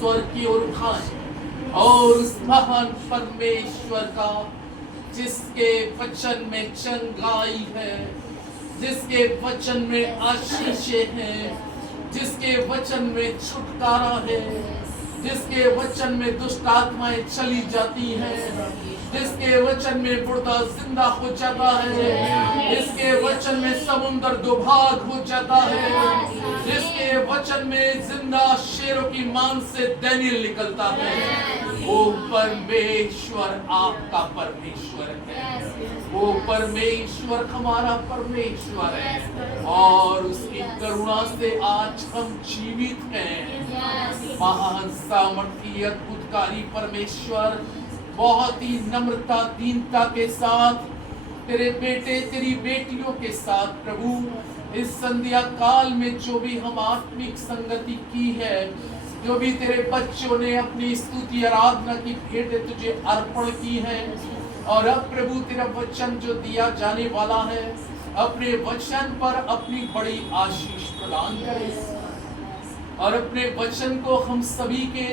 स्वर की ओर उठाएं और उस महान परमेश्वर का, जिसके वचन में चंगाई है, जिसके वचन में आशीषें हैं, जिसके वचन में छुटकारा है, जिसके वचन में दुष्ट आत्माएं चली जाती हैं, जिसके वचन में मुर्दा जिंदा हो जाता है, जिसके वचन में समुद्र दुभाग हो जाता है, जिसके वचन में जिंदा शेरों की मांस से दानियल निकलता है। वो परमेश्वर आपका परमेश्वर है, वो परमेश्वर हमारा परमेश्वर है और उसकी करुणा से आज हम जीवित हैं। महान सामर्थी अद्भुतकारी परमेश्वर, बहुत ही नम्रता दीनता के साथ तेरे बेटे तेरी बेटियों के साथ प्रभु इस संध्या काल में जो भी हम आत्मिक संगति की है, जो भी तेरे बच्चों ने अपनी स्तुति आराधना की भेंटें तुझे अर्पण की है, और अब प्रभु तेरा वचन जो दिया जाने वाला है, अपने वचन पर अपनी बड़ी आशीष प्रदान करे और अपने वचन को हम सभी के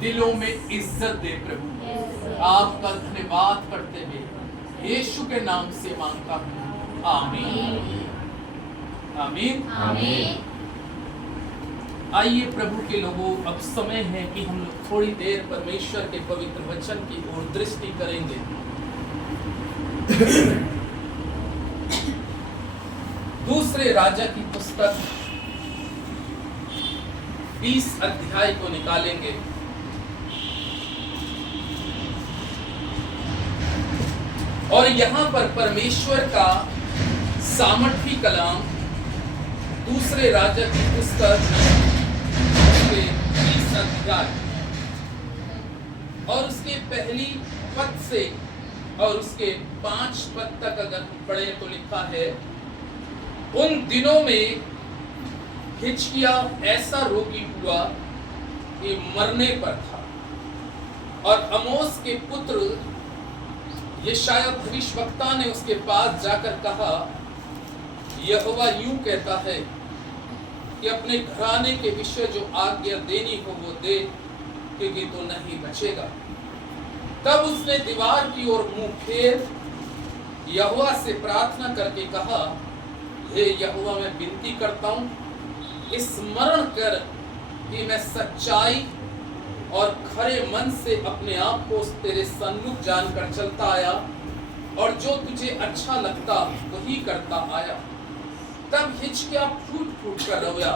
दिलों में इज्जत दे। प्रभु आपका धन्यवाद करते हुए यीशु के नाम से मांगता हूँ, आमीन आमीन आमीन। आइए प्रभु के लोगों, अब समय है कि हम लोग थोड़ी देर परमेश्वर के पवित्र वचन की ओर दृष्टि करेंगे। दूसरे राजा की पुस्तक 20 अध्याय को निकालेंगे और यहां पर परमेश्वर का सामर्थी कलाम दूसरे राजा की पुस्तक के 20 अध्याय और उसके पहली पद से और उसके 5 पद तक अगर पढ़े तो लिखा है, उन दिनों में हिजकिय्याह ऐसा रोगी हुआ कि मरने पर था, और आमोस के पुत्र यशायाह भविष्यवक्ता ने उसके पास जाकर कहा, यहोवा यूं कहता है कि अपने घराने के विषय जो आज्ञा देनी हो वो दे, क्योंकि तो नहीं बचेगा। तब उसने दीवार की ओर मुंह फेर यहोवा से प्रार्थना करके कहा, हे यहोवा, मैं विनती करता हूँ, स्मरण कर कि मैं सच्चाई और खरे मन से अपने आप को तेरे सन्मुख जानकर चलता आया और जो तुझे अच्छा लगता वही करता आया। तब हिजकिय्याह फूट फूट कर रोया।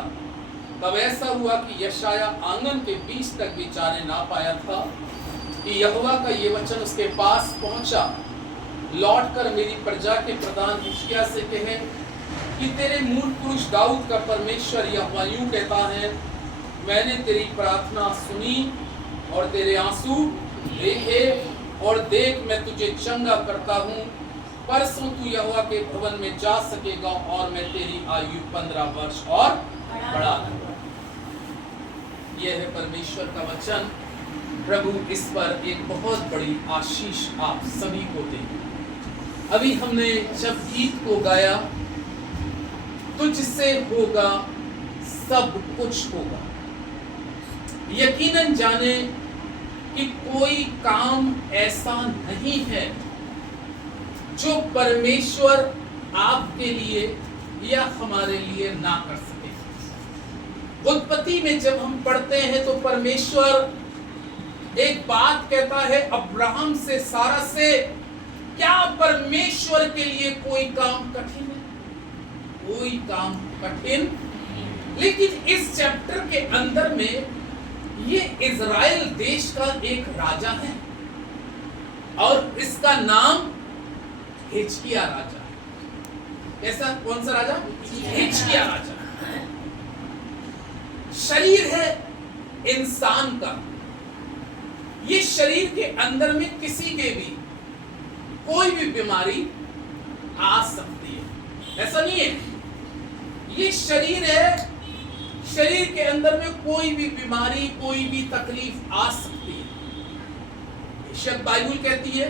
तब ऐसा हुआ कि यशायाह आंगन के बीच तक भी जाने ना पाया था कि यहोवा का ये वचन उसके पास पहुंचा, लौटकर मेरी प्रजा के प्रधान हिजकिय्याह से कहे कि तेरे मूल पुरुष दाऊद का परमेश्वर यहोवा यूं कहता है, मैंने तेरी प्रार्थना सुनी और तेरे आंसू देखे, और देख मैं तुझे चंगा करता हूँ। परसों तू यहोवा के भवन में जा सकेगा और मैं तेरी आयु 15 वर्ष और बढ़ा दूंगा। यह है परमेश्वर का वचन। प्रभु इस पर एक बहुत बड़ी आशीष आप सभी को दे। अभी हमने जब गीत को गाया, तुझसे होगा सब कुछ होगा, यकीनन जाने कि कोई काम ऐसा नहीं है जो परमेश्वर आपके लिए या हमारे लिए ना कर सके। उत्पत्ति में जब हम पढ़ते हैं तो परमेश्वर एक बात कहता है अब्राहम से, सारा से, क्या परमेश्वर के लिए कोई काम कठिन है? कोई काम कठिन। लेकिन इस चैप्टर के अंदर में ये इज़राइल देश का एक राजा है और इसका नाम हिजकिय्याह राजा है। ऐसा कौन सा राजा? हिजकिय्याह राजा। शरीर है इंसान का, ये शरीर के अंदर में किसी के भी कोई भी बीमारी आ सकती है, ऐसा नहीं है। ये शरीर है, शरीर के अंदर में कोई भी बीमारी, कोई भी तकलीफ आ सकती है। शायद बाइबल कहती है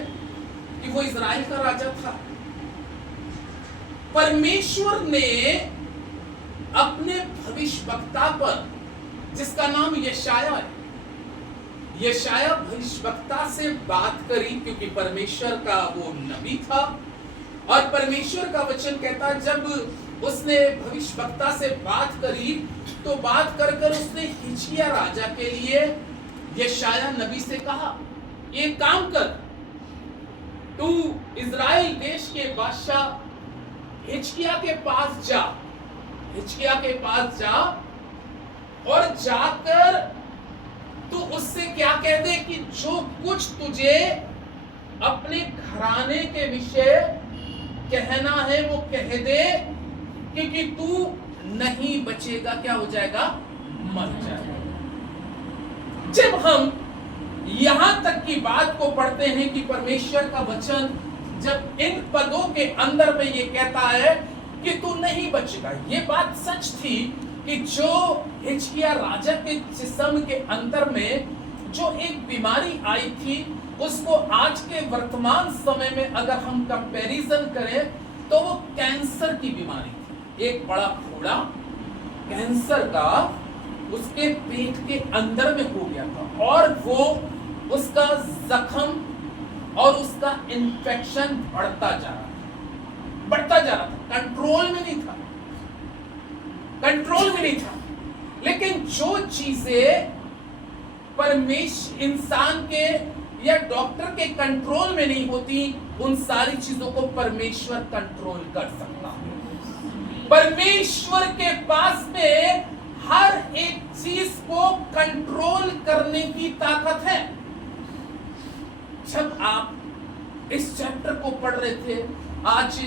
कि वो इज़राइल का राजा था। परमेश्वर ने अपने भविष्यवक्ता पर, जिसका नाम यशायाह है, यशाया भविष्यवक्ता से बात करी, क्योंकि परमेश्वर का वो नबी था। और परमेश्वर का वचन कहता है जब उसने भविष्यवक्ता से बात करी तो बात कर कर उसने हिजकिय्याह राजा के लिए यशाया नबी से कहा, ये काम कर, तू इज़राइल देश के बादशाह हिजकिय्याह के पास जा, हिजकिय्याह के पास जा और जाकर तू उससे क्या कह दे कि जो कुछ तुझे अपने घराने के विषय कहना है वो कह दे, क्योंकि तू नहीं बचेगा, क्या हो जाएगा, मर जाएगा। जब हम यहां तक की बात को पढ़ते हैं कि परमेश्वर का वचन जब इन पदों के अंदर में ये कहता है कि तू नहीं बचेगा, ये बात सच थी कि जो हिजकिय्याह राजा के जिस्म के अंदर में जो एक बीमारी आई थी उसको आज के वर्तमान समय में अगर हम कंपैरिजन करें तो वो कैंसर की बीमारी थी। एक बड़ा फोड़ा कैंसर का उसके पेट के अंदर में हो गया था और वो उसका जख्म और उसका इन्फेक्शन बढ़ता जा रहा था, कंट्रोल में नहीं था। लेकिन जो चीजें परमेश्वर इंसान के या डॉक्टर के कंट्रोल में नहीं होती, उन सारी चीजों को परमेश्वर कंट्रोल कर सकता है। परमेश्वर के पास में हर एक चीज को कंट्रोल करने की ताकत है। जब आप इस चैप्टर को पढ़ रहे थे, आज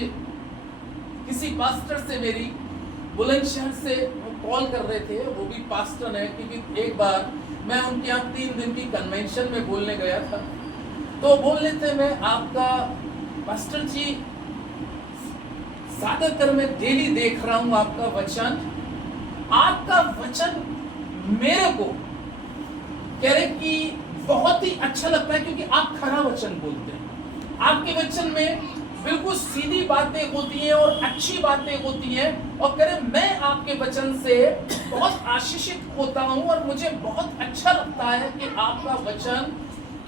किसी पास्टर से मेरी बुलंदशहर से कॉल कर रहे थे, वो भी पास्टर है, क्योंकि एक बार मैं उनके यहाँ 3 दिन की कन्वेंशन में बोलने गया था, तो बोल रहे थे मैं आपका पास्टर जी ज्यादातर मैं डेली देख रहा हूँ आपका वचन मेरे को कह रहे कि बहुत ही अच्छा लगता है, क्योंकि आप खरा वचन बोलते हैं। आपके वचन में बिल्कुल सीधी बातें होती हैं और अच्छी बातें होती हैं, और कह रहे मैं आपके वचन से बहुत आशीषित होता हूं और मुझे बहुत अच्छा लगता है कि आपका वचन,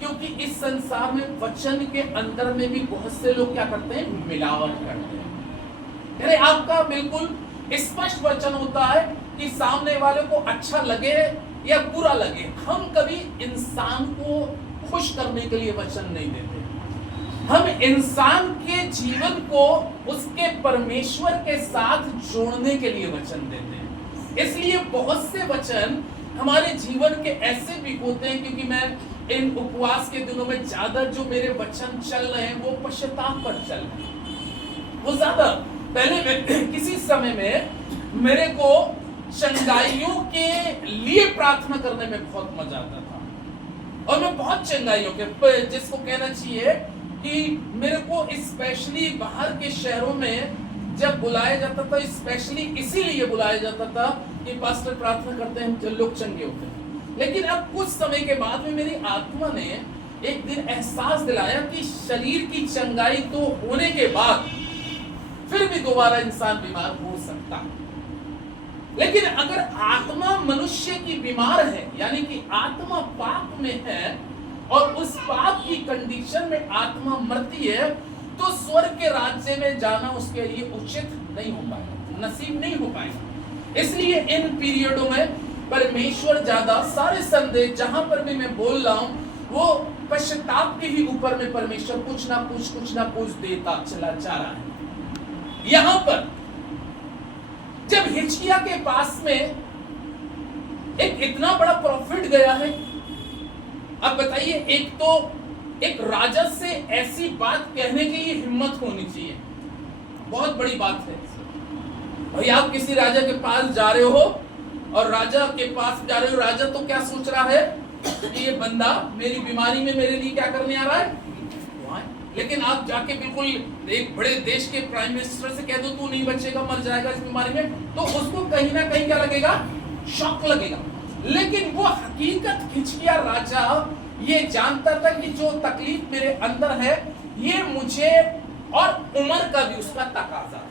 क्योंकि इस संसार में वचन के अंदर में भी बहुत से लोग क्या करते हैं, मिलावट करते हैं। कह रहे आपका बिल्कुल स्पष्ट वचन होता है कि सामने वाले को अच्छा लगे या बुरा लगे। हम कभी इंसान को खुश करने के लिए वचन नहीं देते, हम इंसान के जीवन को उसके परमेश्वर के साथ जोड़ने के लिए वचन देते हैं। इसलिए बहुत से वचन हमारे जीवन के ऐसे भी होते हैं, क्योंकि मैं इन उपवास के दिनों में ज्यादा जो मेरे वचन चल रहे हैं वो पश्चाताप पर चल रहे हैं। वो ज्यादा पहले किसी समय में मेरे को चंगाइयों के लिए प्रार्थना करने में बहुत मजा आता था, और मैं बहुत चंगाइयों के, जिसको कहना चाहिए कि मेरे को स्पेशली बाहर के शहरों में जब बुलाया जाता था, स्पेशली इसीलिए बुलाया जाता था कि पास्टर प्रार्थना करते हैं जब लोग चंगे होते हैं। लेकिन अब कुछ समय के बाद में मेरी आत्मा ने एक दिन एहसास दिलाया कि शरीर की चंगाई तो होने के बाद फिर भी दोबारा इंसान बीमार हो सकता है। लेकिन अगर आत्मा मनुष्य की बीमार है, यानी कि आत्मा पाप में है और उस पाप की कंडीशन में आत्मा मरती है, तो स्वर्ग के राज्य में जाना उसके लिए उचित नहीं हो पाएगा, नसीब नहीं हो पाएगा। इसलिए इन पीरियडों में परमेश्वर ज्यादा सारे संदेश जहां पर भी मैं बोल रहा हूं वो पश्चाताप के ही ऊपर में परमेश्वर कुछ ना कुछ देता चला जा रहा है। यहां पर जब हिजकिय्याह के पास में एक इतना बड़ा प्रॉफिट गया है, अब बताइए, एक तो एक राजा से ऐसी बात कहने की हिम्मत होनी चाहिए, बहुत बड़ी बात है भाई। आप किसी राजा के पास जा रहे हो और राजा के पास जा रहे हो, राजा तो क्या सोच रहा है कि ये बंदा मेरी बीमारी में मेरे लिए क्या करने आ रहा है। लेकिन आप जाके बिल्कुल एक बड़े देश के प्राइम मिनिस्टर से कह दो तू नहीं बचेगा, मर जाएगा इस बीमारी में, तो उसको कहीं ना कहीं क्या लगेगा, शॉक लगेगा। लेकिन वो हकीकत हिजकिय्याह राजा ये जानता था कि जो तकलीफ मेरे अंदर है ये मुझे, और उम्र का भी उसका तकाजा,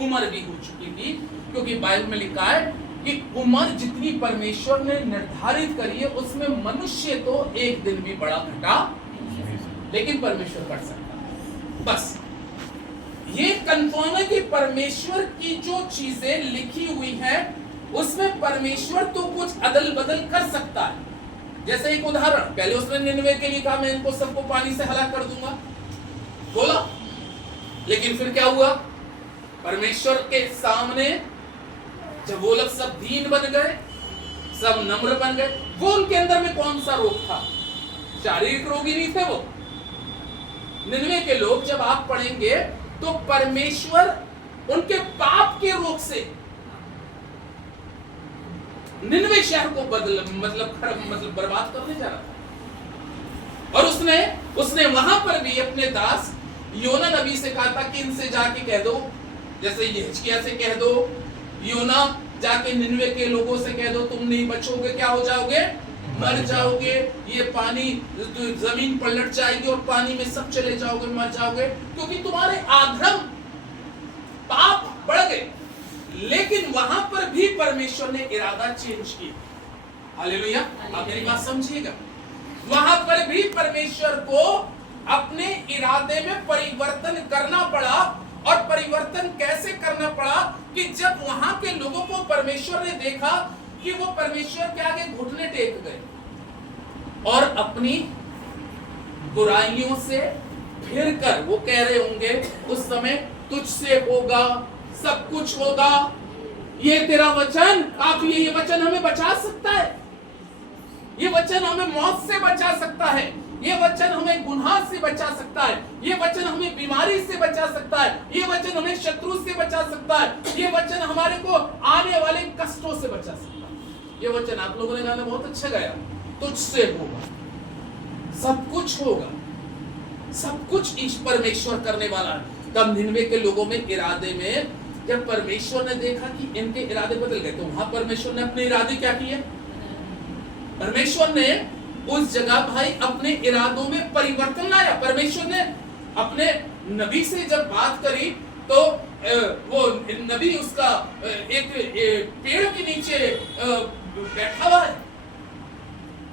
उम्र भी हो चुकी थी, क्योंकि बाइबल में लिखा है कि उम्र जितनी परमेश्वर ने निर्धारित करी है उसमें मनुष्य तो एक दिन भी बड़ा घटा, लेकिन परमेश्वर कर सकता है। बस ये कंफर्म है कि परमेश्वर की जो चीजें लिखी हुई हैं उसमें परमेश्वर तो कुछ अदल बदल कर सकता है। जैसे एक उदाहरण, पहले उसने निनवे के लिए कहा मैं इनको सबको पानी से हलाक कर दूंगा, बोला, लेकिन फिर क्या हुआ? परमेश्वर के सामने जब वो लोग सब दीन बन गए, सब नम्र बन गए, वो उनके अंदर में कौन सा रोग था? शारीरिक रोगी नहीं थे वो। निनवे के लोग जब आप पढ़ेंगे तो परमेश्वर उनके पाप के रोग से निनवे शहर को मतलब बर्बाद करने जा रहा था। और उसने वहां पर भी अपने दास योना नबी से कहा था कि इनसे जाके कह दो, जैसे हिजकिय्याह से कह दो, योना जाके निनवे के लोगों से कह दो तुम नहीं बचोगे, क्या हो जाओगे? मर जाओगे, ये पानी जमीन पलट जाएगी और पानी में सब चले जाओगे, मर जाओगे, क्योंकि तुम्हारे आधर्म पाप बढ़ गए। लेकिन वहां पर भी परमेश्वर ने इरादा चेंज किया। हालेलुया, आप मेरी बात समझिएगा। वहां पर भी परमेश्वर को अपने इरादे में परिवर्तन करना पड़ा। और परिवर्तन कैसे करना पड़ा? कि जब वहां के लोगों को परमेश्वर ने देखा कि वो परमेश्वर के आगे घुटने टेक गए और अपनी बुराइयों से फिर कर वो कह रहे होंगे उस समय, तुझसे होगा, सब कुछ होगा, ये तेरा वचन काफी है, ये वचन हमें बचा सकता है, ये वचन हमें मौत से बचा सकता है, ये वचन हमें गुनाह से बचा सकता है, ये वचन हमें बीमारी से बचा सकता है, ये वचन हमें शत्रु से बचा सकता है, ये वचन हमारे को आने वाले कष्टों से बचा सकता है। ये वचन आप लोगों ने गाना बहुत अच्छा गाया, तुझसे होगा, सब कुछ होगा, सब कुछ ईश परमेश्वर करने वाला है। तब निनवे के लोगों में इरादे में जब परमेश्वर ने देखा कि इनके इरादे बदल गए, तो वहां परमेश्वर ने अपने इरादे क्या किए? परमेश्वर ने उस जगह भाई अपने इरादों में परिवर्तन लाया। परमेश्वर ने अपने नबी से जब बात करी तो वो नबी उसका एक पेड़ के नीचे बैठा हुआ है।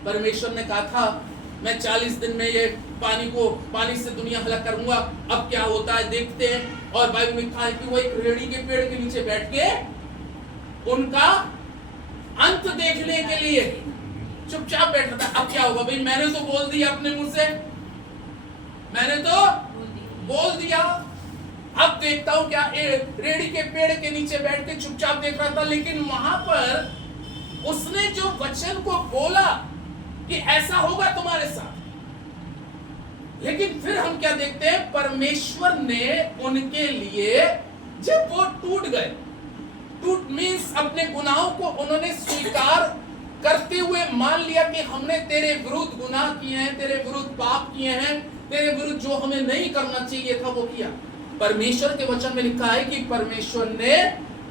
परमेश्वर ने कहा था मैं 40 दिन में ये पानी से दुनिया हलाक करूंगा, अब क्या होता है देखते हैं। और बाइबल में लिखा है कि वो एक रेड़ी के पेड़ के नीचे बैठ के उनका अंत देखने के लिए चुपचाप बैठा था। अब क्या होगा भाई, मैंने तो बोल दिया अपने मुंह से, मैंने तो बोल दिया, अब देखता हूं क्या। रेड़ी के पेड़ के नीचे बैठ के चुपचाप देख रहा था, लेकिन वहां पर उसने जो वचन को बोला कि ऐसा होगा तुम्हारे साथ, लेकिन फिर हम क्या देखते हैं, परमेश्वर ने उनके लिए जब वो टूट गए, टूट मीन्स अपने गुनाहों को उन्होंने स्वीकार करते हुए मान लिया कि हमने तेरे विरुद्ध गुनाह किए हैं, तेरे विरुद्ध पाप किए हैं, तेरे विरुद्ध जो हमें नहीं करना चाहिए था वो किया। परमेश्वर के वचन में लिखा है कि परमेश्वर ने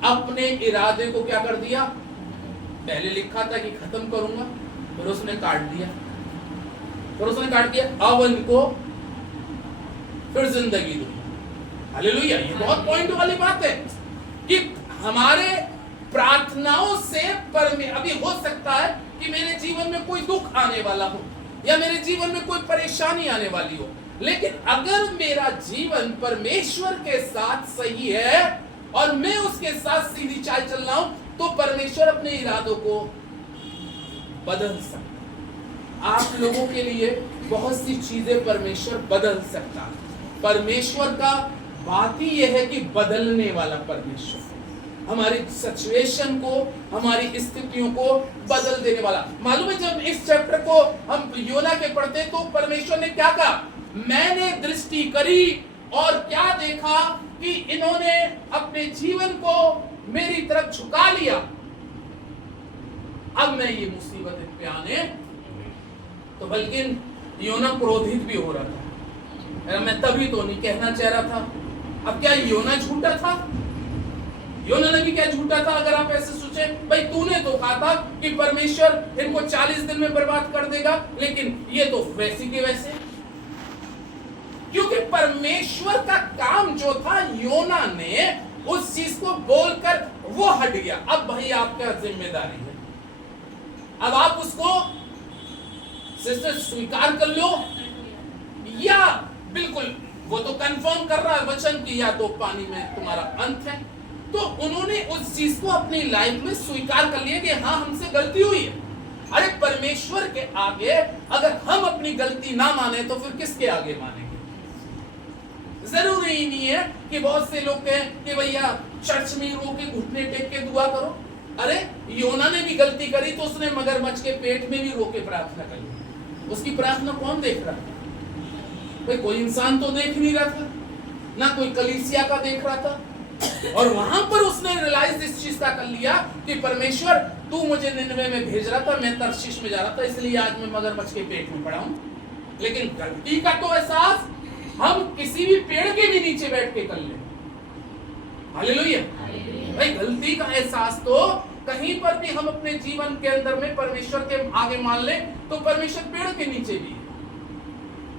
अपने इरादे को क्या कर दिया? पहले लिखा था कि खत्म करूंगा, फिर उसने काट दिया, अब इनको फिर जिंदगी दूंगा। हालेलुया, ये बहुत पॉइंट वाली बात है कि हमारे प्रार्थनाओं से अभी हो सकता है कि मेरे जीवन में कोई दुख आने वाला हो या मेरे जीवन में कोई परेशानी आने वाली हो, लेकिन अगर मेरा जीवन परमेश्वर के साथ सही है और मैं उसके साथ सीधी चाल चल रहा हूं, तो परमेश्वर अपने इरादों को बदल सकता है। आप लोगों के लिए बहुत सी चीजें परमेश्वर बदल सकता है। परमेश्वर का बात ही यह है कि बदलने वाला परमेश्वर, हमारी सिचुएशन को, हमारी स्थितियों को बदल देने वाला। मालूम है जब इस चैप्टर को हम योना के पढ़ते तो परमेश्वर ने क्या कहा? मैंने दृष्टि करी और क्या देखा कि इन्होंने अपने जीवन को मेरी तरफ झुका लिया, अब मैं ये मुसीबत पे आने। तो बल्कि योना क्रोधित भी हो रहा था, मैं तभी तो नहीं कहना चाह रहा था। अब क्या योना झूठा था? योना नबी क्या झूठा था? अगर आप ऐसे सोचे, भाई तूने तो कहा था कि परमेश्वर इनको 40 दिन में बर्बाद कर देगा, लेकिन ये तो वैसे के वैसे। क्योंकि परमेश्वर का काम जो था, योना ने उस चीज को बोलकर वो हट गया, अब भाई आपका जिम्मेदारी है, अब आप उसको सिस्टर स्वीकार कर लो, या बिल्कुल वो तो कंफर्म कर रहा है वचन की, या तो पानी में तुम्हारा अंत है। तो उन्होंने उस चीज को अपनी लाइफ में स्वीकार कर लिया कि हाँ हमसे गलती हुई है। अरे परमेश्वर के आगे अगर हम अपनी गलती ना माने तो फिर किसके आगे मानेंगे? जरूरी ही नहीं है कि बहुत से लोग कहें कि भैया चर्च में रो के घुटने टेक के दुआ करो। अरे योना ने भी गलती करी तो उसने मगरमच्छ के पेट में भी रो के प्रार्थना करी। उसकी प्रार्थना कौन देख रहा था? भाई कोई इंसान तो देख नहीं रहा था, ना कोई कलीसिया का देख रहा था, और वहां पर उसने रियलाइज इस चीज का कर लिया कि परमेश्वर तू मुझे निनवे में भेज रहा था, मैं तर्शीश में जा रहा था, इसलिए आज मैं मगरमच्छ के पेट में पड़ा हूं। लेकिन गलती का तो एहसास हम किसी भी पेड़ के भी नीचे बैठ के कर ले। हालेलुया। भाई गलती का एहसास तो कहीं पर भी हम अपने जीवन के अंदर में परमेश्वर के आगे मान ले तो परमेश्वर पेड़ के नीचे भी है,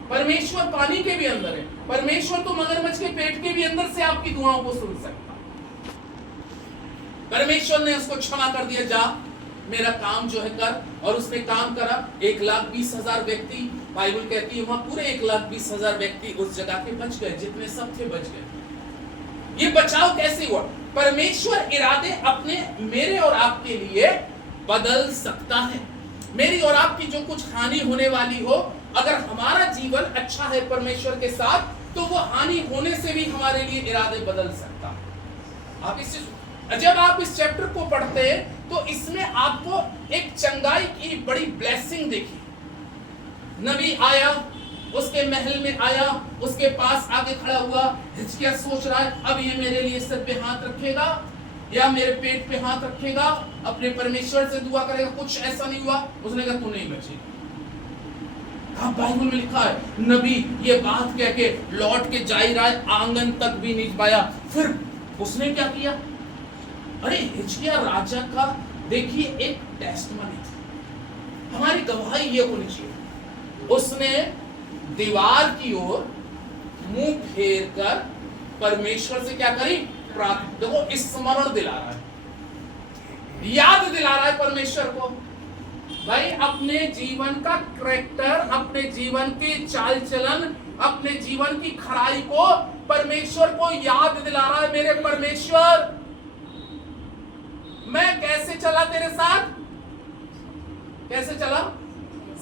परमेश्वर पानी के भी अंदर है, परमेश्वर तो मगरमच्छ के पेट के भी अंदर से आपकी दुआओं को सुन सकता। परमेश्वर ने उसको क्षमा कर दिया, जा मेरा काम जो है कर, और उसने काम करा। 1,20,000 व्यक्ति, बाइबल कहती है वहां पूरे 1,20,000 व्यक्ति उस जगह के बच गए, जितने सब थे बच गए। ये बचाव कैसे हुआ? परमेश्वर इरादे अपने मेरे और आपके लिए बदल सकता है। मेरी और आपकी जो कुछ हानि होने वाली हो, अगर हमारा जीवन अच्छा है परमेश्वर के साथ, तो वो हानि होने से भी हमारे लिए इरादे बदल सकता है। आप इससे जब आप इस चैप्टर को पढ़ते हैं तो इसमें आपको एक चंगाई की बड़ी ब्लेसिंग देखी। नबी आया, उसके महल में आया, उसके पास आगे खड़ा हुआ, हिजकिय्याह सोच रहा है अब ये मेरे लिए सिर पे हाथ रखेगा या मेरे पेट पे हाथ रखेगा, अपने परमेश्वर से दुआ करेगा। कुछ ऐसा नहीं हुआ। उसने कहा तू नहीं बचेगा। बाइबल में लिखा है नबी ये बात कह के लौट के जा ही रहा है, आंगन तक भी नहीं पाया। फिर उसने क्या किया? अरे हिजकिय्याह राजा का देखिए एक टेस्टमनी थी, हमारी गवाही ये होनी चाहिए। उसने दीवार की ओर मुंह फेर कर परमेश्वर से क्या करी? प्रार्थना। देखो स्मरण दिला रहा है, याद दिला रहा है परमेश्वर को। भाई अपने जीवन का कैरेक्टर, अपने जीवन की चाल चलन, अपने जीवन की खराई को परमेश्वर को याद दिला रहा है। मेरे परमेश्वर मैं कैसे चला तेरे साथ? कैसे चला?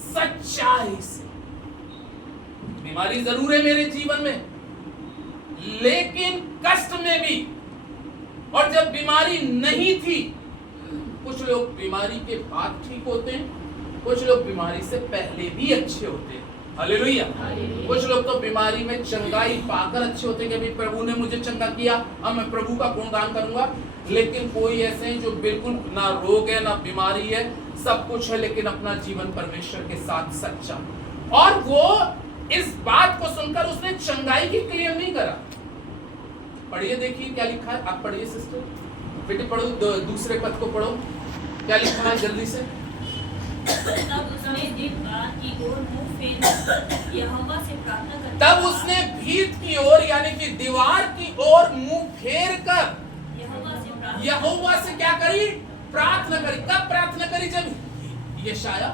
सच्चाई से। बीमारी जरूर है मेरे जीवन में, लेकिन कष्ट में भी। और जब बीमारी नहीं थी, कुछ लोग बीमारी के बाद ठीक होते हैं, कुछ लोग बीमारी से पहले भी अच्छे होते हैं। हालेलुया। कुछ लोग तो बीमारी में चंगाई पाकर अच्छे होते हैं कि अभी प्रभु ने मुझे चंगा किया, अब मैं प्रभु का गुणगान करूंगा। लेकिन कोई ऐसे हैं जो बिल्कुल ना रोग है ना बीमारी है, सब कुछ है, लेकिन अपना जीवन परमेश्वर के साथ सच्चा। और वो इस बात को सुनकर उसने चंगाई की क्लेम नहीं करा। पढ़िए, देखिए क्या लिखा है। आप पढ़िए सिस्टर, बेटे पढ़ो, दूसरे पद को पढ़ो, क्या लिखा है जल्दी से। तब उसने दीवार की ओर मुंह फेर यहोवा से प्रार्थना करता, तब उसने भीत की ओर यानी कि दीवार की ओर मुंह फेर कर यहोवा से क्या करी? प्रार्थना करी। कब प्रार्थना करी? जब यशाया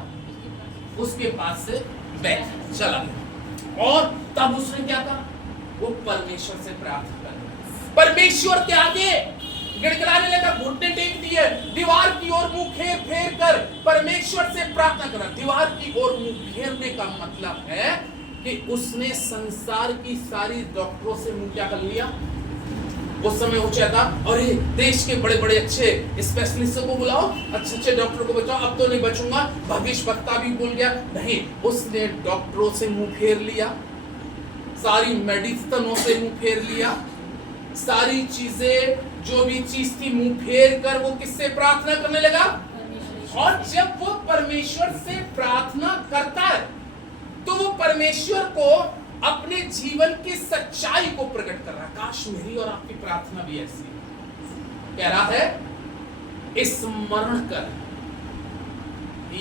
उसके पास से बैठ चला गया, और तब उसने क्या कहा? वो परमेश्वर से प्रार्थना कर, परमेश्वर के आगे गिड़गिड़ाने लगा, घुटने टेक दिए, दीवार की ओर मुंह फेर कर परमेश्वर से प्रार्थना करा। दीवार की ओर मुंह फेरने का मतलब है कि उसने संसार की सारी डॉक्टरों से मुंह क्या कर लिया। उस समय वो चाहता अरे देश के बड़े बड़े अच्छे स्पेशलिस्टों को बुलाओ, अच्छे अच्छे डॉक्टरों को बचाओ, अब तो नहीं बचूंगा। भविष्यवक्ता भी बोल गया, नहीं, उसने डॉक्टरों से मुंह फेर लिया, सारी मेडिसिनों से मुंह फेर लिया, सारी चीजें जो भी चीज थी मुंह फेर कर वो किससे प्रार्थना करने लगा। और जब वो परमेश्वर से प्रार्थना करता है तो वो परमेश्वर को अपने जीवन की सच्चाई को प्रकट कर रहा है। काश मेरी और आपकी प्रार्थना भी ऐसी कह रहा है, स्मरण कर,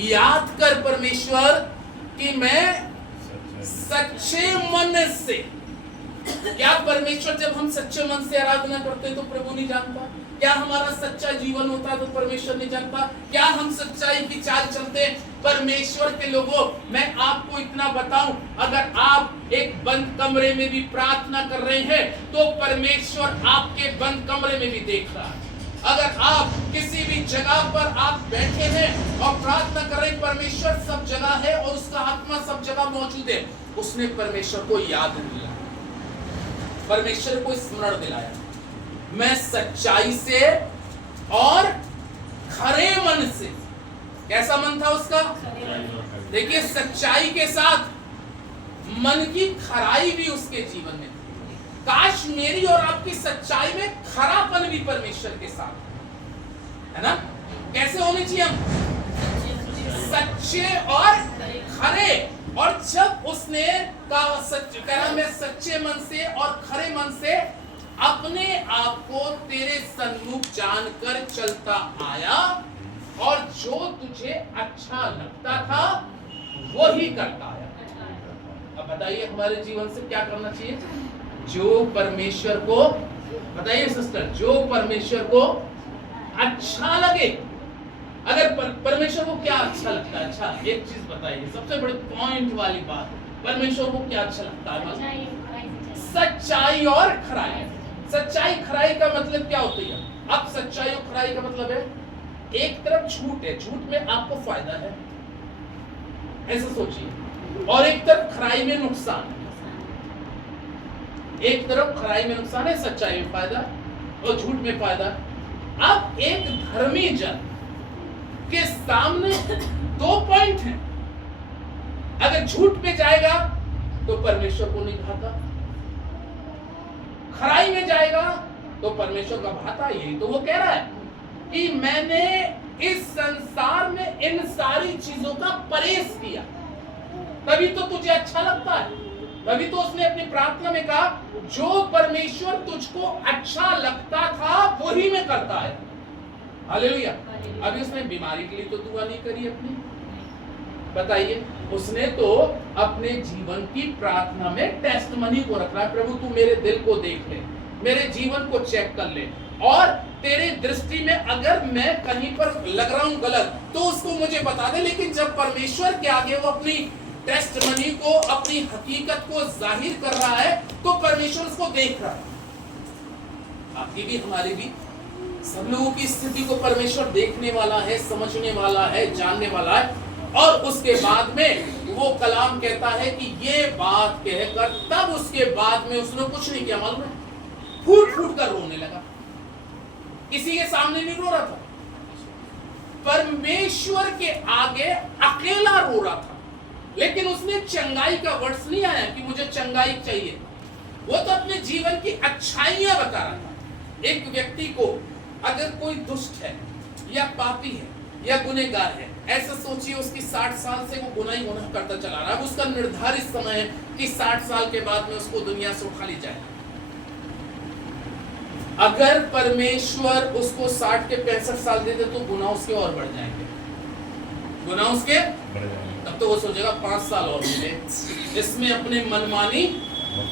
याद कर परमेश्वर कि मैं सच्चे मन से क्या परमेश्वर जब हम सच्चे मन से आराधना करते हैं तो प्रभु नहीं जानता? क्या हमारा सच्चा जीवन होता है तो परमेश्वर नहीं जानता? क्या हम सच्चाई की चाल चलते हैं? परमेश्वर के लोगों, मैं आपको इतना बताऊं, अगर आप एक बंद कमरे में भी प्रार्थना कर रहे हैं तो परमेश्वर आपके बंद कमरे में भी देख रहा है। अगर आप किसी भी जगह पर आप बैठे हैं और प्रार्थना कर रहे हैं, परमेश्वर सब जगह है और उसका आत्मा सब जगह मौजूद है। उसने परमेश्वर को याद दिलाया, परमेश्वर को स्मरण दिलाया। मैं सच्चाई से और खरे मन से, कैसा मन था उसका? देखिए, सच्चाई के साथ मन की खराई भी उसके जीवन में थी। काश मेरी और आपकी सच्चाई में खरापन भी परमेश्वर के साथ है ना? कैसे होने चाहिए हम? सच्चे और खरे। और जब उसने कहा मैं सच्चे मन से और खरे मन से अपने आप को तेरे सन्मुख जानकर चलता आया और जो तुझे अच्छा लगता था वही करता आया। अब बताइए हमारे जीवन से क्या करना चाहिए? जो परमेश्वर को, बताइए सिस्टर, जो परमेश्वर को अच्छा लगे। अगर परमेश्वर को क्या अच्छा लगता है? अच्छा, एक चीज बताइए, सबसे बड़ी पॉइंट वाली बात, परमेश्वर को क्या अच्छा लगता है? सच्चाई और खराई। सच्चाई खराई का मतलब क्या होती है? अब सच्चाई और खराई का मतलब है, एक तरफ झूठ है, झूठ में आपको फायदा है, ऐसा सोचिए, और एक तरफ खराई में नुकसान है। एक तरफ खराई में नुकसान है, सच्चाई में फायदा और झूठ में फायदा। अब एक धर्मी जन के सामने दो पॉइंट हैं। अगर झूठ पे जाएगा तो परमेश्वर को नहीं भाता, खराई में जाएगा तो परमेश्वर का भाता। यही तो वो कह रहा है कि मैंने इस संसार में इन सारी चीजों का परहेज किया, तभी तो तुझे अच्छा लगता है। तभी तो उसने अपनी प्रार्थना में कहा, जो परमेश्वर तुझको अच्छा लगता था वही मैं करता है। हालेलुया। अभी उसने बीमारी के लिए तो दुआ नहीं करी अपनी, बताइए, उसने तो अपने जीवन की प्रार्थना में टेस्टमनी को रख रहा है। प्रभु तू मेरे दिल को देख ले, मेरे जीवन को चेक कर ले, और तेरे दृष्टि में अगर मैं कहीं पर लग रहा हूं गलत तो उसको मुझे बता दे। लेकिन जब परमेश्वर के आगे वो अपनी टेस्टमनी को, अपनी हकीकत को जाहिर कर रहा है तो परमेश्वर उसको देख रहा है। आपकी भी हमारी भी सब लोगों की स्थिति को परमेश्वर देखने वाला है, समझने वाला है, जानने वाला है। और उसके बाद में वो कलाम कहता है कि ये बात कहकर तब उसके बाद में उसने कुछ नहीं किया, मालूम है, फूट फूट कर रोने लगा। किसी के सामने नहीं रो रहा था, परमेश्वर के आगे अकेला रो रहा था। लेकिन उसने चंगाई का वर्ड्स नहीं आया कि मुझे चंगाई चाहिए, वो तो अपने जीवन की अच्छाइयां बता रहा था। एक व्यक्ति को अगर कोई दुष्ट है या पापी है या गुनहगार है, ऐसा सोचिए उसकी 60 साल से वो गुनाह ही गुनाह करता चला रहा है। अब उसका निर्धारित समय है कि 60 साल के बाद में उसको दुनिया से उठा ली जाए। अगर परमेश्वर उसको 60 के 65 साल दे दे तो गुनाह उसके और बढ़ जाएंगे, गुनाह उसके तब तो वो सोचेगा 5 साल और मिले, इसमें अपने मनमानी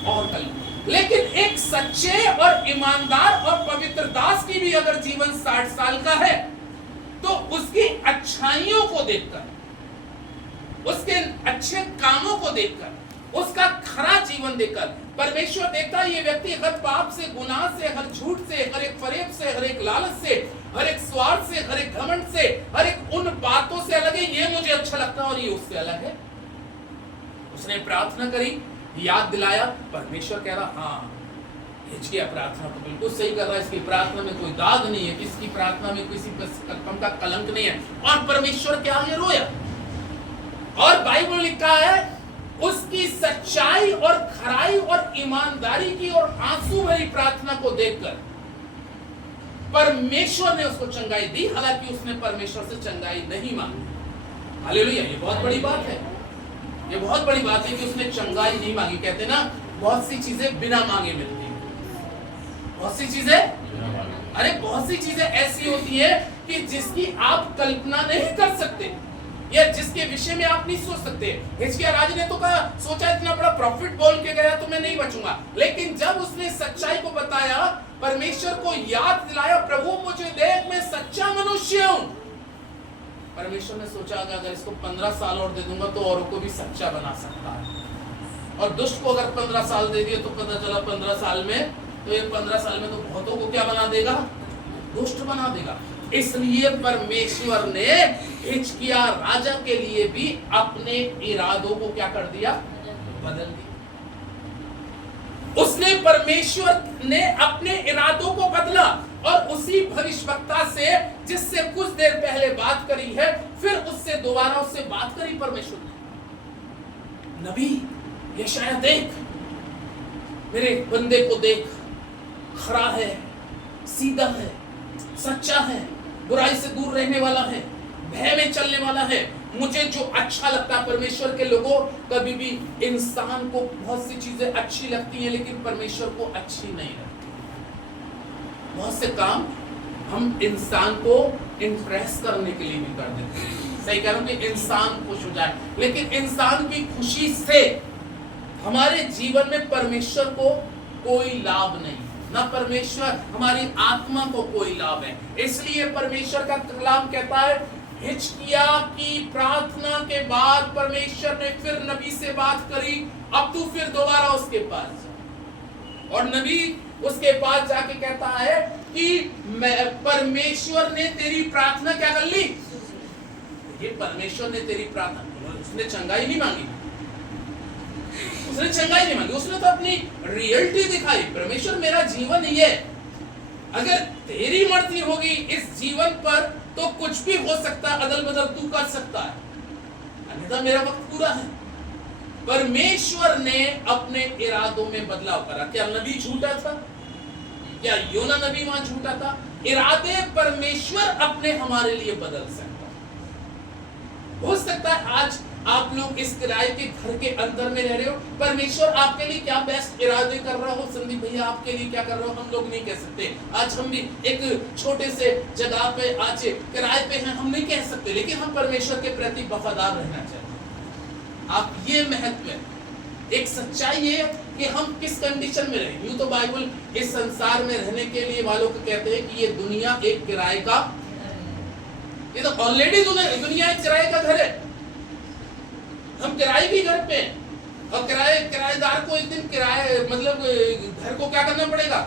और कर। लेकिन एक सच्चे और ईमानदार और पवित्र दास की भी अगर जीवन 60 साल का है तो उसकी अच्छाइयों को देखकर, उसके अच्छे कामों को देखकर, उसका खरा जीवन देखकर परमेश्वर देखता है ये व्यक्ति हर पाप से, गुनाह से, हर झूठ से, हर एक फरेब से, हर एक लालच से, हर एक स्वार्थ से, हर एक घमंड से, हर एक उन बातों से अलग है। ये मुझे अच्छा लगता है और ये उससे अलग है। उसने प्रार्थना करी, याद दिलाया, परमेश्वर कह रहा हाँ हिचकिया प्रार्थना तो बिल्कुल सही कर रहा है, इसकी प्रार्थना में कोई दाग नहीं है, इसकी प्रार्थना में किसी कम का कलंक नहीं है। और परमेश्वर के आगे रोया। और बाइबल लिखा है उसकी सच्चाई और खराई और ईमानदारी की और आंसू भरी प्रार्थना को देखकर परमेश्वर ने उसको चंगाई दी। हालांकि उसने परमेश्वर से चंगाई नहीं मांगी। हालेलुया। ये बहुत बड़ी बात है, ये बहुत बड़ी बात है कि उसने चंगाई नहीं मांगी। कहते ना बहुत सी चीजें बिना मांगे मिलती है, बहुत सी चीजें, अरे बहुत सी चीजें ऐसी होती है कि जिसकी आप कल्पना नहीं कर सकते। या जिसके विषय में आप नहीं सोच सकते। हिजकिय्याह राजा ने तो कहा, सोचा इतना बड़ा प्रॉफिट बोल के गया तो मैं नहीं बचूंगा, लेकिन जब उसने सच्चाई को बताया, परमेश्वर को याद दिलाया, प्रभु मुझे देख, मैं सच्चा मनुष्य हूं। परमेश्वर ने सोचा अगर इसको 15 साल और दे दूंगा तो औरों को भी सच्चा बना सकता है। और दुष्ट को अगर 15 साल दे दिए तो पता चला 15 साल में, तो ये 15 साल में तो बहुतों को क्या बना देगा? दुष्ट बना देगा। इसलिए परमेश्वर ने हिजकिय्याह राजा के लिए भी अपने इरादों को क्या कर दिया? बदल दिया। उसने, परमेश्वर ने अपने इरादों को बदला और उसी भविष्यवक्ता से जिससे कुछ देर पहले बात करी है, फिर उससे दोबारा उससे बात करी परमेश्वर ने। नबी यशायाह, देख मेरे बंदे को देख, खरा है, सीधा है, सच्चा है, बुराई से दूर रहने वाला है, भय में चलने वाला है। मुझे जो अच्छा लगता है, परमेश्वर के लोगों, कभी भी इंसान को बहुत सी चीजें अच्छी लगती हैं लेकिन परमेश्वर को अच्छी नहीं लगती। बहुत से काम हम इंसान को इंप्रेस करने के लिए भी कर देते हैं। सही कह रहा हूं कि इंसान खुश हो जाए, लेकिन इंसान की खुशी से हमारे जीवन में परमेश्वर को कोई लाभ नहीं, ना परमेश्वर हमारी आत्मा को कोई लाभ है। इसलिए परमेश्वर का कलाम कहता है, हिजकिय्याह की प्रार्थना के बाद परमेश्वर ने फिर नबी से बात करी, अब तू फिर दोबारा उसके पास जा। और नबी उसके पास जाके कहता है कि परमेश्वर ने तेरी प्रार्थना क्या कर ली? ये परमेश्वर ने तेरी प्रार्थना, उसने चंगाई नहीं मांगी, उसने चंगाई नहीं मांगी, उसने तो अपनी रियलिटी दिखाई। परमेश्वर, मेरा जीवन ये है, अगर तेरी मर्जी होगी इस जीवन पर तो कुछ भी हो सकता है, अदल बदल तू कर सकता है, अन्यथा मेरा वक्त पूरा है। परमेश्वर ने अपने इरादों में बदलाव करा। क्या नबी झूठा था? क्या योना नबी वहां झूठा था? इरादे परमेश्वर अपने हमारे लिए बदल सकता है। हो सकता है आज आप लोग इस किराए के घर के अंदर में रह रहे हो, परमेश्वर आपके लिए क्या बेस्ट इरादे कर रहा हो, संदीप भैया आपके लिए क्या कर रहा हो, हम लोग नहीं कह सकते। आज हम भी एक छोटे से जगह पे आज किराए पे हैं, हम नहीं कह सकते, लेकिन हम परमेश्वर के प्रति वफादार रहना चाहते हैं। आप ये महत्व है, एक सच्चाई है कि हम किस कंडीशन में रहें। यूं तो बाइबल इस संसार में रहने के लिए वालों को कहते हैं कि ये दुनिया एक किराए का, ये तो ऑलरेडी दुनिया एक किराए का घर है। हम किराए के घर पे हैं और किराएदार को एक दिन किराए मतलब घर को क्या करना पड़ेगा?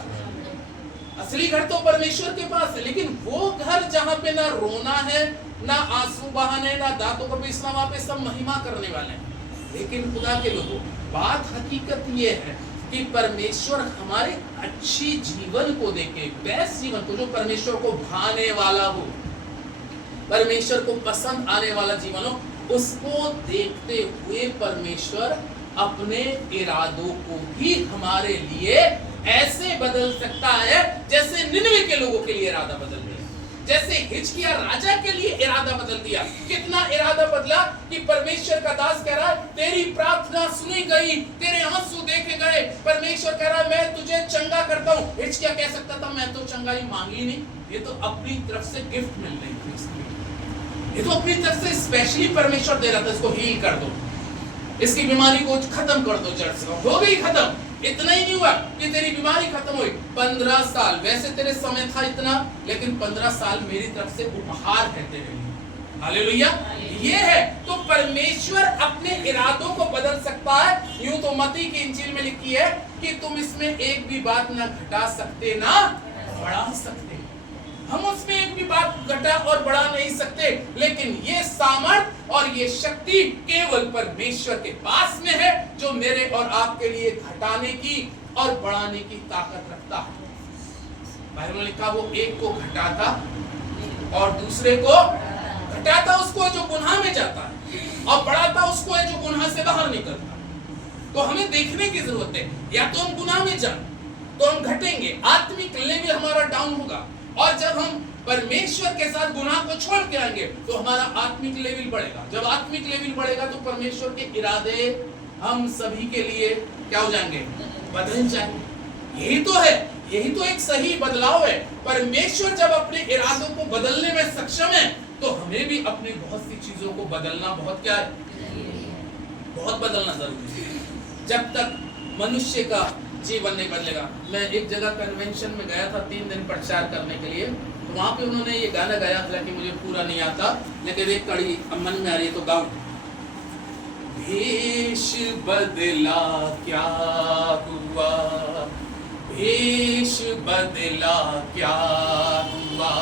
असली घर तो परमेश्वर के पास है, लेकिन वो घर जहां पे ना रोना है, ना आंसू बहाने, ना दांतों को पीसना, वहां पे सब महिमा करने वाले हैं। लेकिन खुदा के लोगों, बात हकीकत ये है कि परमेश्वर हमारे अच्छी जीवन को देखे, बेस्ट जीवन को, जो परमेश्वर को भाने वाला हो, परमेश्वर को पसंद आने वाला जीवन हो, उसको देखते हुए परमेश्वर अपने इरादों को भी हमारे लिए ऐसे बदल सकता है जैसे निनवे के लोगों के लिए इरादा बदल दिया, जैसे हिजकिय्याह राजा के लिए इरादा बदल दिया। कितना इरादा बदला कि परमेश्वर का दास कह रहा है, तेरी प्रार्थना सुनी गई, तेरे आंसू देखे गए। परमेश्वर कह रहा है, मैं तुझे चंगा करता हूं। हिजकिय्याह कह सकता था, मैं तो चंगाई मांगी नहीं, ये तो अपनी तरफ से गिफ्ट मिल रही थी इसकी, ये तो अपनी तरफ से स्पेशली परमेश्वर दे रहा था, इसको हील कर दो, इसकी बीमारी को खत्म कर दो, जड़ से हो गई खत्म। इतना ही नहीं हुआ कि तेरी बीमारी खत्म हुई, 15 साल, वैसे तेरे समय था इतना, लेकिन 15 साल मेरी तरफ से उपहार है तेरे लिए। हालेलुया। ये है तो परमेश्वर अपने इरादों को बदल सकता है। यूं तो मत्ती की इंजील में लिखी है कि तुम इसमें एक भी बात ना घटा सकते ना बढ़ा सकते। हम उसमें एक भी बात घटा और बढ़ा नहीं सकते, लेकिन ये सामर्थ और ये शक्ति केवल परमेश्वर के पास में है, जो मेरे और आपके लिए घटाने की और बढ़ाने की ताकत रखता है। बाइबल में लिखा, वो एक को घटाता और दूसरे को घटाता, उसको जो गुनाह में जाता है, और बढ़ाता उसको है जो गुनाह से बाहर निकलता। तो हमें देखने की जरूरत है, या तो हम गुनाह में जाएं तो हम घटेंगे, आत्मिक लेवल हमारा डाउन होगा, और जब हम परमेश्वर के साथ गुनाह को छोड़ के आएंगे तो हमारा आत्मिक लेवल बढ़ेगा। जब आत्मिक लेवल बढ़ेगा तो परमेश्वर के इरादे हम सभी के लिए क्या हो जाएंगे? बदल जाएंगे। यही तो है, यही तो एक सही बदलाव है। परमेश्वर जब अपने इरादों को बदलने में सक्षम है, तो हमें भी अपनी बहुत सी चीजों को बदलना बहुत क्या है, बहुत बदलना जरूरी है। जब तक मनुष्य का जीवन नहीं बदलेगा। मैं एक जगह कन्वेंशन में गया था 3 दिन प्रचार करने के लिए, तो वहां पे उन्होंने ये गाना गाया, हालांकि मुझे पूरा नहीं आता, लेकिन एक कड़ी मन में आ रही है तो गाऊं। भेष बदला क्या हुआ, भेष बदला क्या हुआ,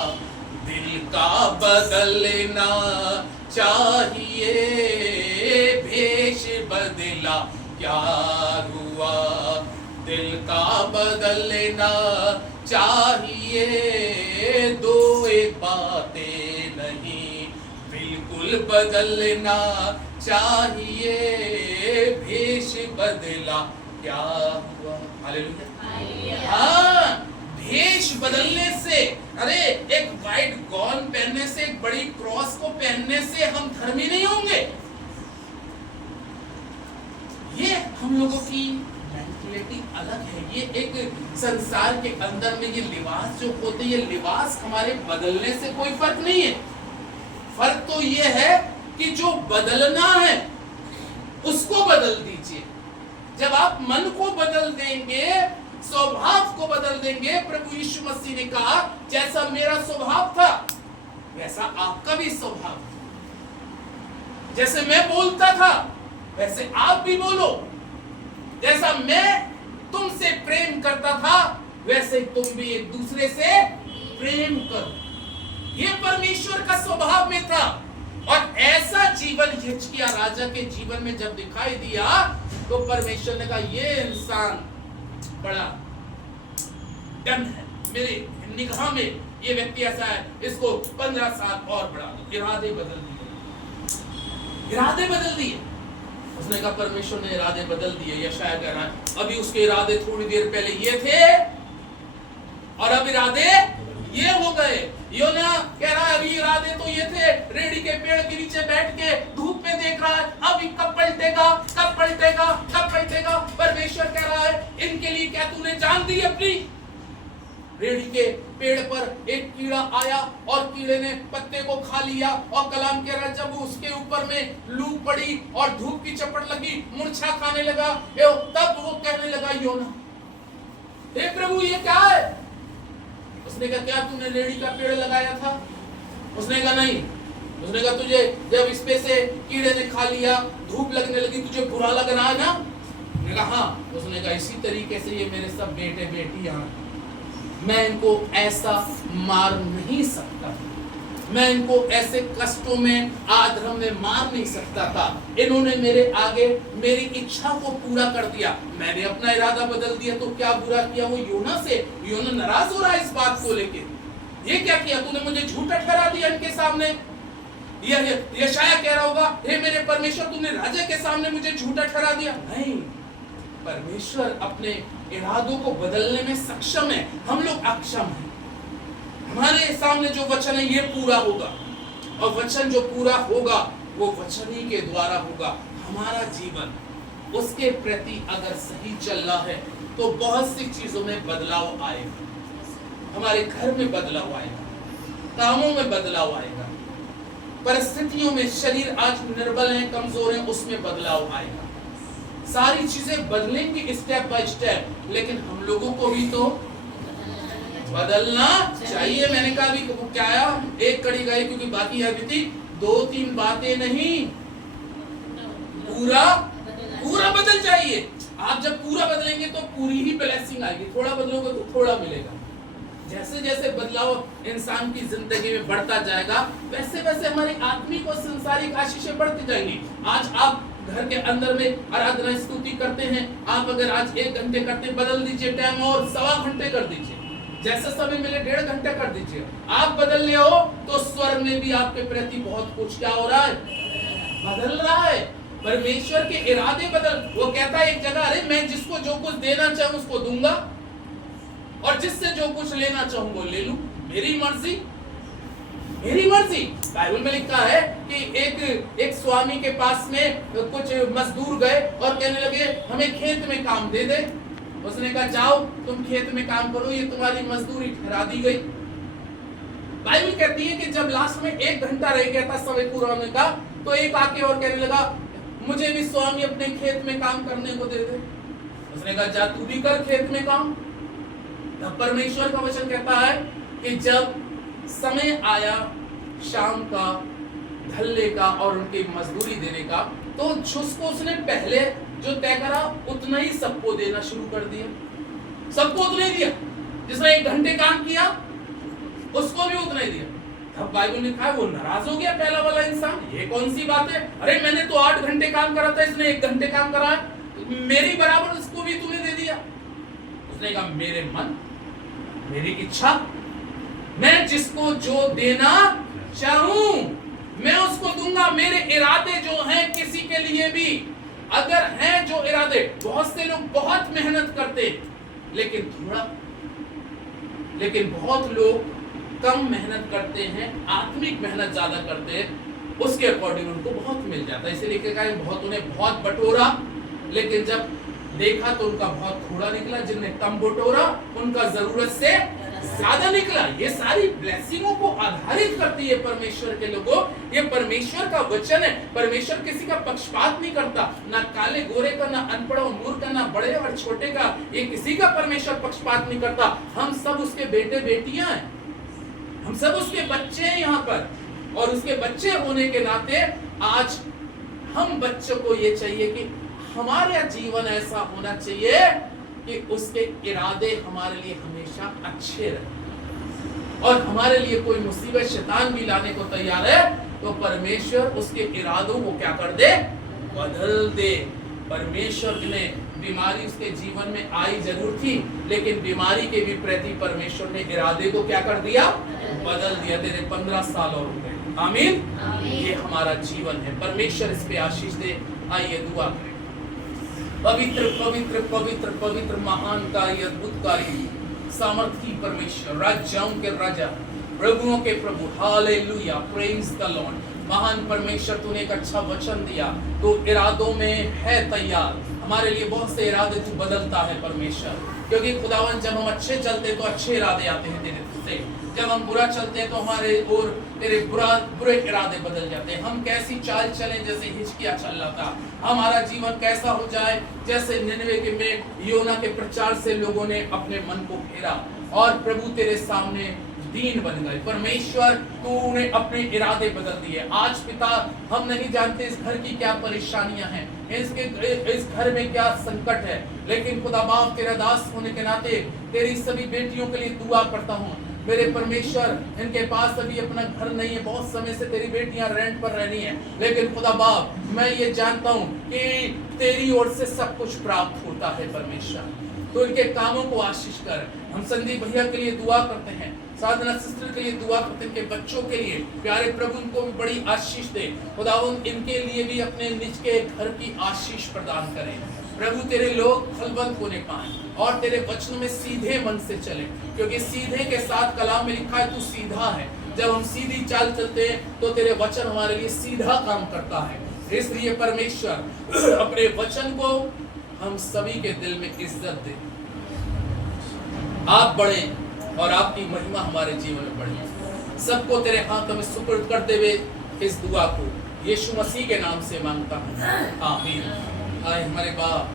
दिल का बदलना चाहिए, भेष बदला क्या हुआ, दिल का बदलना चाहिए, दो एक बातें नहीं, बिल्कुल बदलना चाहिए, भेष बदला क्या हुआ। हालेलुया। हाँ, भेष बदलने से, अरे एक वाइट गाउन पहनने से, एक बड़ी क्रॉस को पहनने से हम धर्मी नहीं होंगे। ये हम लोगों की मेंटालिटी अलग है। ये एक संसार के अंदर में ये लिबास जो होते, ये लिबास हमारे बदलने से कोई फर्क नहीं है। फर्क तो ये है कि जो बदलना है उसको बदल दीजिए। जब आप मन को बदल देंगे, स्वभाव को बदल देंगे, प्रभु यीशु मसीह ने कहा जैसा मेरा स्वभाव था वैसा आपका भी स्वभाव, जैसे मैं बोलता था वैसे आप भी बोलो, जैसा मैं तुमसे प्रेम करता था वैसे तुम भी एक दूसरे से प्रेम करो। ये परमेश्वर का स्वभाव में था। और ऐसा जीवन हिजकिय्याह राजा के जीवन में जब दिखाई दिया, तो परमेश्वर ने कहा ये इंसान बड़ा डन है, मेरे निगाह में ये व्यक्ति ऐसा है, इसको 15 साल और बढ़ा दो। इरादे बदल दिए, इरादे बदल दिए। उसने कहा परमेश्वर ने इरादे बदल दिए। यशायाह कह रहा है अभी उसके इरादे थोड़ी देर पहले ये थे और अब इरादे ये हो गए। योना कह रहा है अभी इरादे तो ये थे, रेड़ी के पेड़ के नीचे बैठ के धूप में देख रहा है, अभी कब पलटेगा, कब पलटेगा, कब पलटेगा। परमेश्वर कह रहा है इनके लिए क्या तूने जान दी अपनी। रेड़ी के पेड़ पर एक कीड़ा आया और कीड़े ने पत्ते को खा लिया, और कलाम कह रहा है जब उसके ऊपर में लू पड़ी और धूप की चपट लगी, मूर्छा खाने लगा, तब वो कहने लगा योना हे प्रभु ये क्या है। उसने कहा क्या तूने रेड़ी का पेड़ लगाया था। उसने कहा नहीं। उसने कहा तुझे जब इस पे से कीड़े ने खा लिया, धूप लगने लगी, तुझे बुरा लग रहा है ना। उसने कहा हाँ। उसने कहा इसी तरीके से ये मेरे सब बेटे बेटियां, मैं इनको ऐसा मार नहीं सकता, मैं इनको ऐसे कष्टों में आधरम में मार नहीं सकता था। इन्होंने मेरे आगे मेरी इच्छा को पूरा कर दिया, मैंने अपना इरादा बदल दिया, तो क्या बुरा किया वो योना से। योना नाराज हो रहा है इस बात को लेके, ये क्या किया तूने, मुझे झूठा ठहरा दिया इनके सामने। यशायाह कह रहा होगा हे मेरे परमेश्वर तूने राजा के सामने मुझे झूठा ठहरा दिया। नहीं, परमेश्वर अपने इरादों को बदलने में सक्षम है, हम लोग अक्षम हैं। हमारे सामने जो वचन है ये पूरा होगा, और वचन जो पूरा होगा वो वचन ही के द्वारा होगा। हमारा जीवन उसके प्रति अगर सही चल रहा है तो बहुत सी चीजों में बदलाव आएगा। हमारे घर में बदलाव आएगा, कामों में बदलाव आएगा, परिस्थितियों में, शरीर आज निर्बल है, कमजोर है, उसमें बदलाव आएगा। सारी चीजें बदलेंगी स्टेप बाय स्टेप, लेकिन हम लोगों को भी तो बदलना चाहिए। मैंने कहा अभी क्या आया, एक कड़ी गई क्योंकि बाकी अभी थी, 2-3 बातें नहीं, पूरा पूरा बदल जाइए। आप जब पूरा बदलेंगे तो पूरी ही ब्लेसिंग आएगी, थोड़ा बदलोगे तो थोड़ा मिलेगा। जैसे जैसे बदलाव इंसान की जिंदगी में बढ़ता जाएगा वैसे वैसे हमारी आत्मिक और संसारिक आशीषें बढ़ती जाएंगी। आज आप घर के अंदर में आराधना स्तुति करते हैं, आप अगर आज 1 घंटे करते, बदल दीजिए टाइम और 1.25 घंटे कर दीजिए, जैसा समय मिले 1.5 घंटे कर दीजिए। आप बदल रहे हो तो स्वर्ग में भी आपके प्रति बहुत कुछ क्या हो रहा है, बदल रहा है। परमेश्वर के इरादे बदल, वो कहता है एक जगह अरे मैं जिसको जो कुछ देना चाहूं उसको दूंगा, और जिससे जो कुछ लेना चाहूं वो ले लूं, मेरी मर्जी, मेरी मर्जी। बाइबल में लिखा है कि एक स्वामी के पास में कुछ मजदूर गए और कहने लगे हमें खेत में काम दे दे। उसने कहा जाओ तुम खेत में काम करो, ये तुम्हारी मजदूरी ठहरा दी गई। बाइबल कहती है कि जब लास्ट में 1 घंटा रह गया था समय पूरा होने का, तो एक आके और कहने लगा मुझे भी स्वामी अपने खेत में काम करने को दे दे। उसने कहा जा तू भी कर खेत में काम। तब परमेश्वर का वचन कहता है कि जब समय आया शाम का, ढलने का और उनकी मजदूरी देने का, तो जिसको उसने पहले जो तय करा उतना ही सबको देना शुरू कर दिया। सबको उतना ही दिया। जिसने 1 घंटे काम किया उसको भी उतना ही दिया। तब बाइबल ने कहा वो नाराज हो गया पहला वाला इंसान, ये कौन सी बात है, अरे मैंने तो 8 घंटे काम करा था, इसने 1 घंटे काम करा है, मेरी बराबर इसको भी तूने दे दिया। उसने कहा मेरे मन, मेरी इच्छा, मैं जिसको जो देना चाहूं मैं उसको दूंगा। मेरे इरादे जो हैं किसी के लिए भी अगर हैं जो इरादे, बहुत से लोग बहुत मेहनत करते लेकिन बहुत लोग कम मेहनत करते हैं, आत्मिक मेहनत ज्यादा करते हैं, उसके अकॉर्डिंग उनको बहुत मिल जाता है। इसीलिए कहा बहुत उन्हें बहुत बटोरा, लेकिन जब देखा तो उनका बहुत थोड़ा निकला। जिनने कम बटोरा उनका जरूरत से ज्यादा निकला। ये सारी ब्लेसिंगों को आधारित करती है परमेश्वर के लोगों। ये परमेश्वर का वचन है। परमेश्वर किसी का पक्षपात नहीं करता, ना काले गोरे का, ना अनपढ़ और मूर्ख का, ना बड़े और छोटे का। ये किसी का परमेश्वर पक्षपात नहीं करता। हम सब उसके बेटे बेटियां हैं, हम सब उसके बच्चे हैं यहाँ पर। और उसके बच्चे होने के नाते आज हम बच्चों को ये चाहिए कि हमारा जीवन ऐसा होना चाहिए कि उसके इरादे हमारे लिए हमेशा अच्छे रहे। और हमारे लिए कोई मुसीबत शैतान भी लाने को तैयार है तो परमेश्वर उसके इरादों को क्या कर दे, बदल दे। परमेश्वर ने बीमारी उसके जीवन में आई जरूर थी, लेकिन बीमारी के भी प्रति परमेश्वर ने इरादे को क्या कर दिया, बदल दिया। तेरे 15 साल और हो गए। आमीन। ये हमारा जीवन है। परमेश्वर इस पे आशीष दे। आइए दुआ करें। पवित्र पवित्र पवित्र पवित्र महानकारी अद्भुतकारी सामर्थी परमेश्वर, राजाओं के राजा, प्रभुओं के प्रभु, हालेलुया, प्रेज द लॉर्ड। महान परमेश्वर तूने एक अच्छा वचन दिया, तो इरादों में है तैयार। हमारे लिए बहुत से इरादे तू बदलता है परमेश्वर, क्योंकि खुदावन जब हम अच्छे चलते तो अच्छे इरादे आते हैं तेरे से, जब हम बुरा चलते हैं तो हमारे और तेरे बुरे इरादे बदल जाते हैं। हम कैसी चाल चलें जैसे हिजकिय्याह चल रहा था, हमारा जीवन कैसा हो जाए जैसे निनवे के में योना के प्रचार से लोगों ने अपने मन को फेरा और प्रभु तेरे सामने दीन बन गए। परमेश्वर तूने अपने इरादे बदल दिए। आज पिता हम नहीं जानते इस घर की क्या परेशानियां हैं, इस घर में क्या संकट है, लेकिन खुदा बाप तेरा दास होने के नाते तेरी सभी बेटियों के लिए दुआ करता हूँ। मेरे परमेश्वर, इनके पास अभी अपना घर नहीं है, बहुत समय से तेरी बेटियां रेंट पर रहनी है, लेकिन खुदा बाप मैं ये जानता हूँ कि तेरी ओर से सब कुछ प्राप्त होता है। परमेश्वर तो इनके कामों को आशीष कर। हम संदीप भैया के लिए दुआ करते हैं, साधना सिस्टर के लिए दुआ करते हैं, इनके बच्चों के लिए प्यारे प्रभु इनको भी बड़ी आशीष दे। खुदावंद इनके लिए भी अपने निज के घर की आशीष प्रदान करें। प्रभु तेरे लोग फलवंत होने पाए और तेरे वचन में सीधे मन से चले, क्योंकि सीधे के साथ कलाम में लिखा है तू सीधा है। जब हम सीधी चाल चलते हैं तो तेरे वचन हमारे लिए सीधा काम करता है। इसलिए परमेश्वर अपने वचन को हम सभी के दिल में इज्जत दे। आप बढ़े और आपकी महिमा हमारे जीवन में बढ़े। सबको तेरे हाथों में सुपुर्द करते हुए इस दुआ को यीशु मसीह के नाम से मांगता हूँ, आमीन। आए हमारे बाप